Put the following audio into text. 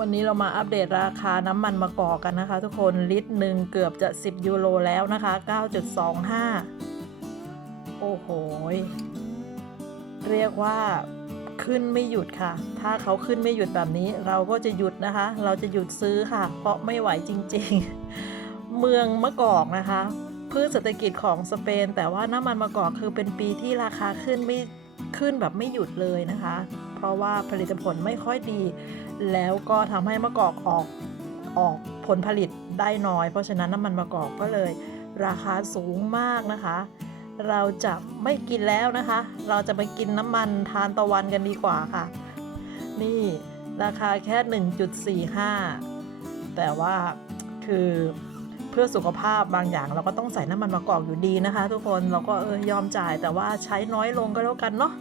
วันนี้เรามาอัปเดตราคาน้ำมันมะกอกกันนะคะ ทุกคนลิตรหนึ่งเกือบจะ 10 ยูโรแล้วนะคะ 9.25 โอ้โห เรียกว่าขึ้นไม่หยุดค่ะ ถ้าเขาขึ้นไม่หยุดแบบนี้ เราก็จะหยุดนะคะ เราจะหยุดซื้อค่ะ เพราะไม่ไหวจริงๆ เมืองมะกอกนะคะ พืชเศรษฐกิจของสเปน แต่ว่าน้ำมันมะกอกคือเป็นปีที่ราคาขึ้นไม่ขึ้นแบบไม่หยุดเลยนะคะ ราะว่าผลิตผลไม่ค่อยดี แล้วก็ทำให้มะกอกออกออกผลผลิตได้น้อย เพราะฉะนั้นน้ำมันมะกอกก็เลย ราคาสูงมากนะคะ เราจะไม่กินแล้วนะคะ เราจะไปกินน้ำมันทานตะวันกันดีกว่าค่ะ นี่ราคาแค่ 1.45 แต่ว่าคือเพื่อสุขภาพบางอย่างเราก็ต้องใส่น้ำมันมะกอกอยู่ดีนะคะ ทุกคนเราก็เออยอมจ่ายแต่ว่าใช้น้อยลงก็แล้วกันเนาะ